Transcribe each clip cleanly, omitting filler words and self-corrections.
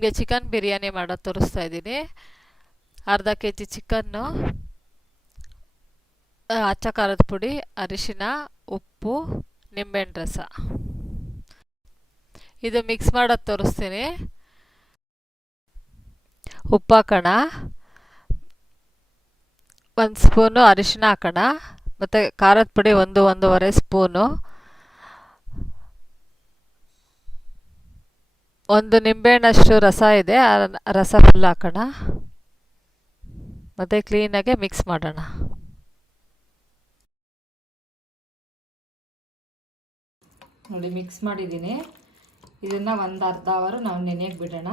ನಿಮಗೆ ಚಿಕನ್ ಬಿರಿಯಾನಿ ಮಾಡೋದು ತೋರಿಸ್ತಾ ಇದ್ದೀನಿ. ಅರ್ಧ kg ಚಿಕನ್ನು, ಅಚ್ಚ ಖಾರದ ಪುಡಿ, ಅರಿಶಿನ, ಉಪ್ಪು, ನಿಂಬೆಹಣ್ಣು ರಸ. ಇದು ಮಿಕ್ಸ್ ಮಾಡೋದು ತೋರಿಸ್ತೀನಿ. ಉಪ್ಪು ಹಾಕೋಣ, 1 ಸ್ಪೂನು ಅರಿಶಿನ ಹಾಕೋಣ, ಮತ್ತು ಖಾರದ ಪುಡಿ 1-1.5 ಸ್ಪೂನು, 1 ನಿಂಬೆಹಣ್ಣಷ್ಟು ರಸ ಇದೆ, ರಸ ಫುಲ್ ಹಾಕೋಣ, ಮತ್ತು ಕ್ಲೀನಾಗೆ ಮಿಕ್ಸ್ ಮಾಡೋಣ. ನೋಡಿ ಮಿಕ್ಸ್ ಮಾಡಿದ್ದೀನಿ. ಇದನ್ನು ಒಂದು ಅರ್ಧ ಅವರ್ ನಾವು ನೆನೆಯಕ್ಕೆ ಬಿಡೋಣ.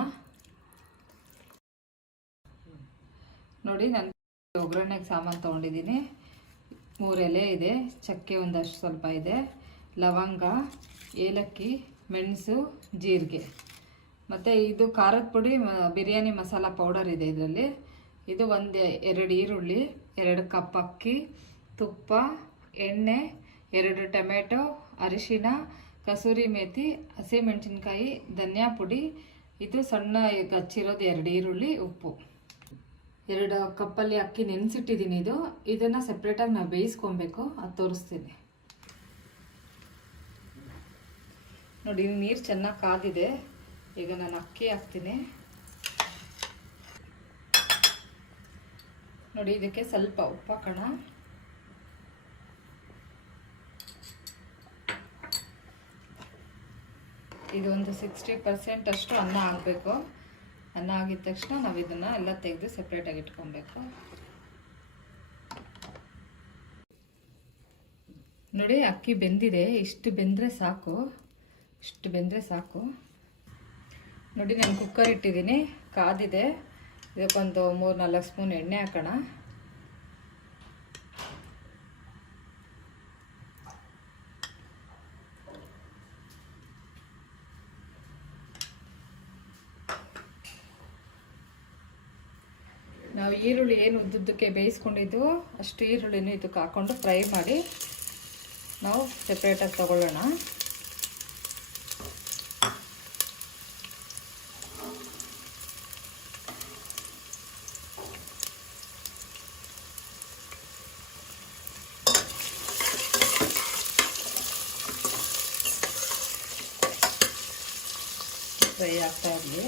ನೋಡಿ ನಾನು ಒಗ್ಗರಣೆಗೆ ಸಾಮಾನು ತೊಗೊಂಡಿದ್ದೀನಿ. 3 ಎಲೆ ಇದೆ, ಚಕ್ಕೆ ಒಂದಷ್ಟು ಸ್ವಲ್ಪ ಇದೆ, ಲವಂಗ, ಏಲಕ್ಕಿ, ಮೆಣಸು, ಜೀರಿಗೆ, ಮತ್ತು ಇದು ಖಾರದ ಪುಡಿ ಬಿರಿಯಾನಿ ಮಸಾಲ ಪೌಡರ್ ಇದೆ ಇದರಲ್ಲಿ. ಇದು 2 ಈರುಳ್ಳಿ, 2 ಕಪ್ ಅಕ್ಕಿ, ತುಪ್ಪ, ಎಣ್ಣೆ, 2 ಟೊಮೆಟೊ, ಅರಿಶಿನ, ಕಸೂರಿ ಮೇಥಿ, ಹಸಿಮೆಣಸಿನ್ಕಾಯಿ, ಧನಿಯಾ ಪುಡಿ, ಇದು ಸಣ್ಣ ಹಚ್ಚಿರೋದು 2 ಈರುಳ್ಳಿ, ಉಪ್ಪು. 2 ಕಪ್ಪಲ್ಲಿ ಅಕ್ಕಿ ನೆನೆಸಿಟ್ಟಿದ್ದೀನಿ. ಇದನ್ನು ಸಪ್ರೇಟಾಗಿ ನಾವು ಬೇಯಿಸ್ಕೊಬೇಕು, ಅದು ತೋರಿಸ್ತೀನಿ. ನೋಡಿ ನೀರು ಚೆನ್ನಾಗಿ ಕಾದಿದೆ. ಈಗ ನಾನು ಅಕ್ಕಿ ಹಾಕ್ತೀನಿ. ನೋಡಿ ಇದಕ್ಕೆ ಸ್ವಲ್ಪ ಉಪ್ಪು ಹಾಕೋಣ. ಇದು ಒಂದು 60% ಅಷ್ಟು ಅನ್ನ ಆಗಬೇಕು. ಅನ್ನ ಆಗಿದ ತಕ್ಷಣ ನಾವು ಇದನ್ನು ಎಲ್ಲ ತೆಗೆದು ಸಪ್ರೇಟಾಗಿ ಇಟ್ಕೊಬೇಕು. ನೋಡಿ ಅಕ್ಕಿ ಬೆಂದಿದೆ. ಇಷ್ಟು ಬೆಂದರೆ ಸಾಕು. ನೋಡಿ ನಾನು ಕುಕ್ಕರ್ ಇಟ್ಟಿದ್ದೀನಿ, ಕಾದಿದೆ. ಇದಕ್ಕೊಂದು 3-4 ಸ್ಪೂನ್ ಎಣ್ಣೆ ಹಾಕೋಣ. ನಾವು ಈರುಳ್ಳಿ ಏನು ಉದ್ದುದ್ದಕ್ಕೆ ಬೇಯಿಸ್ಕೊಂಡಿದ್ದು ಅಷ್ಟು ಈರುಳ್ಳಿನೂ ಇದಕ್ಕೆ ಹಾಕ್ಕೊಂಡು ಫ್ರೈ ಮಾಡಿ ನಾವು ಸೆಪ್ರೇಟಾಗಿ ತಗೊಳ್ಳೋಣ. ಫ್ರೈ ಆಗ್ತಾ ಇರಲಿ.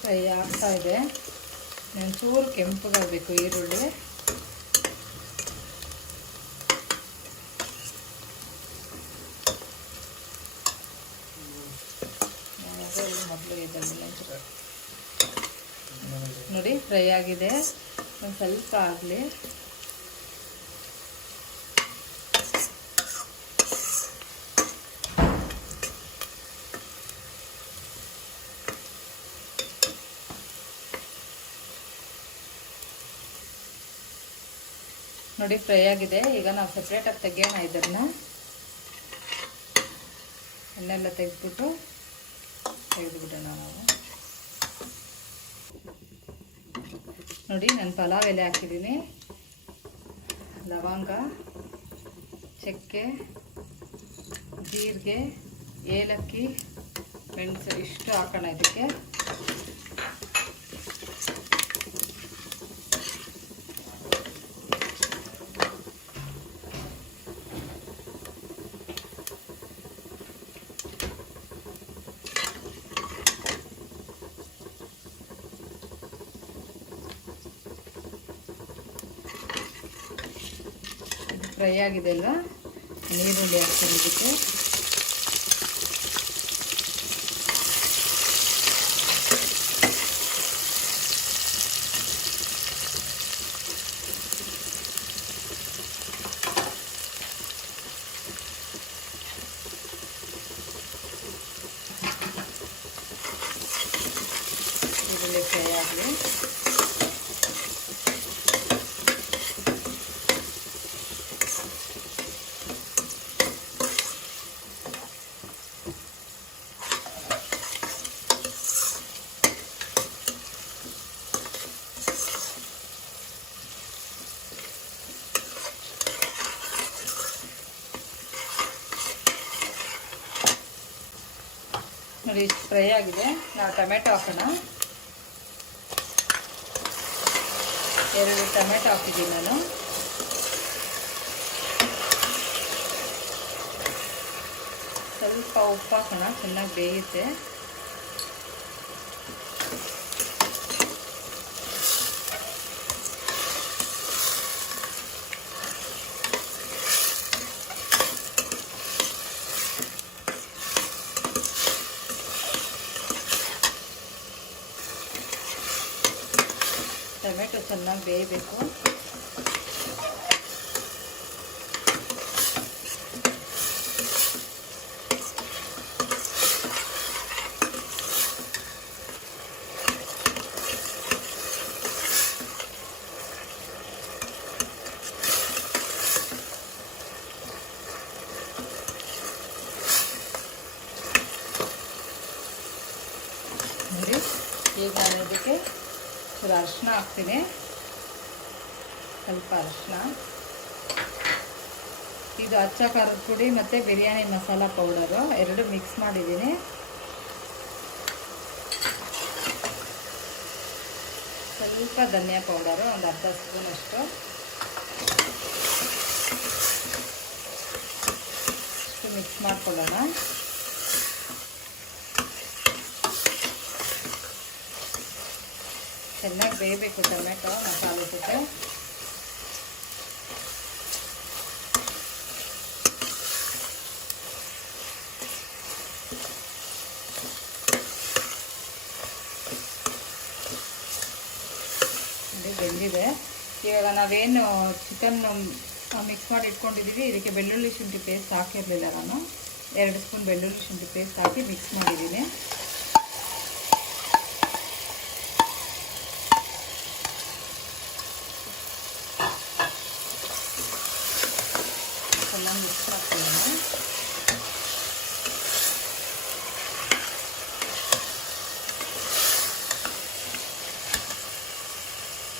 ಫ್ರೈ ಆಗ್ತಾ ಇದೆ. ಒಂಚೂರು ಕೆಂಪಗಾಗಬೇಕು ಈರುಳ್ಳಿ. ನೋಡಿ ಫ್ರೈ ಆಗಿದೆ. ಒಂದು ಸ್ವಲ್ಪ ಆಗಲಿ. ನೋಡಿ ಫ್ರೈ ಆಗಿದೆ. ಈಗ ನಾವು ಸಪ್ರೇಟಾಗಿ ತೆಗಿಯೋಣ. ಇದನ್ನು ಎಣ್ಣೆಲ್ಲ ತೆಗೆದುಬಿಡೋಣ ನಾವು. ನೋಡಿ ನಾನು ಪಲಾವ್ ಎಲೆ ಹಾಕಿದ್ದೀನಿ, ಲವಂಗ, ಚಕ್ಕೆ, ಜೀರಿಗೆ, ಏಲಕ್ಕಿ, ಮೆಣಸು ಇಷ್ಟು ಹಾಕೋಣ ಇದಕ್ಕೆ. ಫ್ರೈ ಆಗಿದೆ ಅಲ್ವಾ, ನೀರುಳ್ಳಿ ಹಾಕ್ತೀನಿ ಇದಕ್ಕೆ. ನೋಡಿ ಇಷ್ಟು ಫ್ರೈ ಆಗಿದೆ. ನಾವು ಟೊಮೆಟೊ ಹಾಕೋಣ. 2 ಟೊಮೆಟೊ ಹಾಕಿದ್ದೀನಿ ನಾನು. ಸ್ವಲ್ಪ ಉಪ್ಪು ಹಾಕೋಣ, ಚೆನ್ನಾಗಿ ಬೇಯುತ್ತೆ. ಟೊಮೆಟೊ ಚೆನ್ನಾಗಿ ಬೇಯಬೇಕು. ನೋಡಿ, ಈಗ ನಾನು ಇದಕ್ಕೆ ಸ್ವಲ್ಪ ಅರಿಶಿನ ಹಾಕ್ತೀನಿ. ಸ್ವಲ್ಪ ಅರಿಶಿನ. ಇದು ಅಚ್ಚ ಖಾರದ ಪುಡಿ ಮತ್ತು ಬಿರಿಯಾನಿ ಮಸಾಲ ಪೌಡರು 2 ಮಿಕ್ಸ್ ಮಾಡಿದ್ದೀನಿ. ಸ್ವಲ್ಪ ಧನಿಯಾ ಪೌಡರು ಒಂದು ಅರ್ಧ ಸ್ಪೂನ್ ಅಷ್ಟು. ಮಿಕ್ಸ್ ಮಾಡ್ಕೊಳ್ಳೋಣ. ಚೆನ್ನಾಗಿ ಬೇಯಬೇಕು ಟೊಮೆಟೊ ಮಸಾಲೆ ಜೊತೆ. ಬೆಂದಿದೆ. ಇವಾಗ ನಾವೇನು ಚಿಕನ್ ಮಿಕ್ಸ್ ಮಾಡಿ ಇಟ್ಕೊಂಡಿದ್ದೀವಿ, ಇದಕ್ಕೆ ಬೆಳ್ಳುಳ್ಳಿ ಶುಂಠಿ ಪೇಸ್ಟ್ ಹಾಕಿರಲಿಲ್ಲ ನಾನು. 2 ಸ್ಪೂನ್ ಬೆಳ್ಳುಳ್ಳಿ ಶುಂಠಿ ಪೇಸ್ಟ್ ಹಾಕಿ ಮಿಕ್ಸ್ ಮಾಡಿದ್ದೀನಿ. ಚೆನ್ನಾಗಿ ಮಿಕ್ಸ್ ಮಾಡ್ಕೊಳ್ಳೋಣ.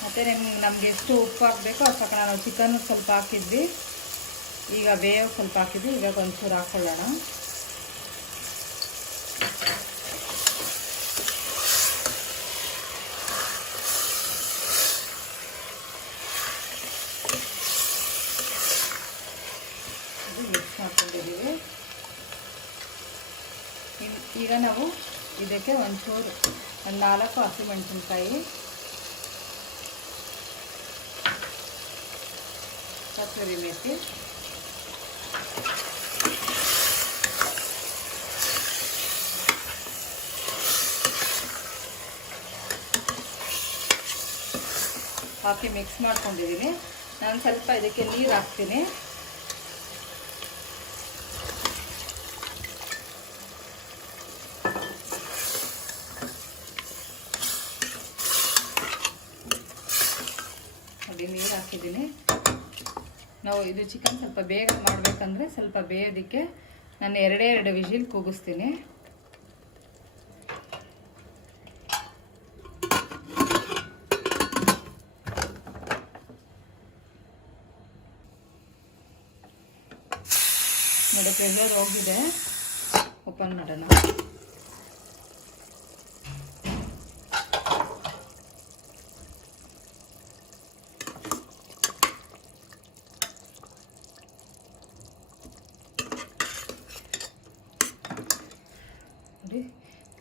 ಮತ್ತು ನಮ್ಗೆ ಎಷ್ಟು ಉಪ್ಪು ಹಾಕಬೇಕೋ ಅಷ್ಟು ಹಾಕೋಣ. ನಾವು ಚಿಕನ್ ಸ್ವಲ್ಪ ಹಾಕಿದ್ವಿ, ಈಗ ಬೇವು ಸ್ವಲ್ಪ ಹಾಕಿದ್ವಿ. ಈಗ ಒಂಚೂರು ಹಾಕ್ಕೊಳ್ಳೋಣ. ಮಿಕ್ಸ್ ಮಾಡ್ಕೊಂಡಿದ್ದೀವಿ. ಈಗ ನಾವು ಇದಕ್ಕೆ ಒಂಚೂರು 4 ಹಸಿಮೆಣಸಿನ್ಕಾಯಿ, ಕಸೂರಿ ಮೇಥಿ, ಹಾಕಿ ಮಿಕ್ಸ್ ಮಾಡ್ಕೊಂಡಿದ್ದೀನಿ. ನಾನು ಸ್ವಲ್ಪ ಇದಕ್ಕೆ ನೀರು ಹಾಕ್ತೀನಿ. ನೋಡಿ, ನೀರು ಹಾಕಿದ್ದೀನಿ. ನಾವು ಇದು ಚಿಕನ್ ಸ್ವಲ್ಪ ಬೇಗ ಮಾಡಬೇಕಂದ್ರೆ ಸ್ವಲ್ಪ ಬೇಯೋದಕ್ಕೆ ನಾನು 2 ವಿಜಿಲ್ ಕೂಗಿಸ್ತೀನಿ. ನೋಡಿ, ಪ್ರೆಷರ್ ಹೋಗಿದೆ. ಓಪನ್ ಮಾಡೋಣ.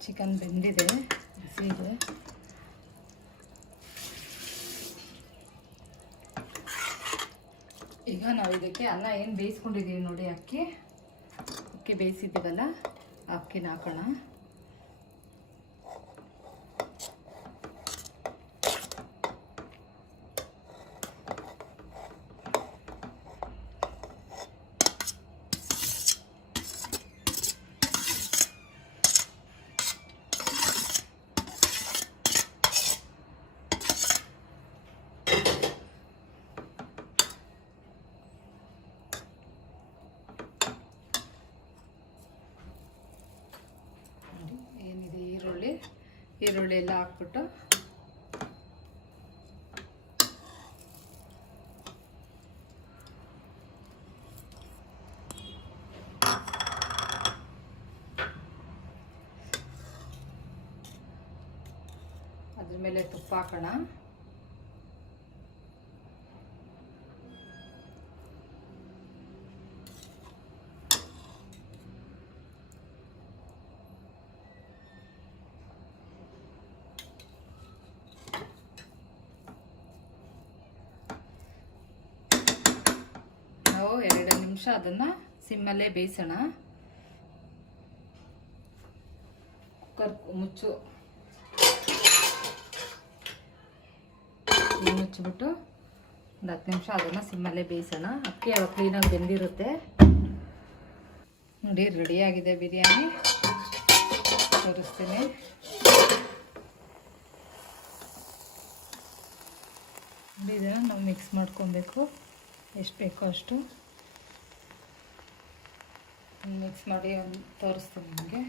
ಚಿಕನ್ ಬೆಂದಿದೆ, ಬಿಸಿ ಇದೆ. ಈಗ ನಾವು ಇದಕ್ಕೆ ಅನ್ನ ಏನು ಬೇಯಿಸ್ಕೊಂಡಿದ್ದೀವಿ ನೋಡಿ, ಅಕ್ಕಿ ಬೇಯಿಸಿದ್ದೀವಲ್ಲ, ಅಕ್ಕಿನ ಹಾಕೋಣ. ಈರುಳ್ಳಿ ಎಲ್ಲ ಹಾಕ್ಬಿಟ್ಟು ಮೇಲೆ ತುಪ್ಪ ಹಾಕೋಣ. ನಾವು 2 ನಿಮಿಷ ಅದನ್ನು ಸಿಮ್ಮಲ್ಲೇ ಬೇಯಿಸೋಣ. ಕುಕ್ಕರ್ ಮುಚ್ಚಿಬಿಟ್ಟು ಒಂದು 10 ನಿಮಿಷ ಅದನ್ನು ಸಿಮ್ಮಲ್ಲೇ ಬೇಯಿಸೋಣ. ಅಕ್ಕಿ ಅವಾಗ ಕ್ಲೀನಾಗಿ ಬೆಂದಿರುತ್ತೆ. ನೋಡಿ ರೆಡಿಯಾಗಿದೆ ಬಿರಿಯಾನಿ. ತೋರಿಸ್ತೀನಿ. ಇದನ್ನು ನಾವು ಮಿಕ್ಸ್ ಮಾಡ್ಕೊಬೇಕು. ಎಷ್ಟು ಬೇಕೋ ಅಷ್ಟು ಮಿಕ್ಸ್ ಮಾಡಿ ತೋರಿಸ್ತೀನಿ ನಿಮಗೆ.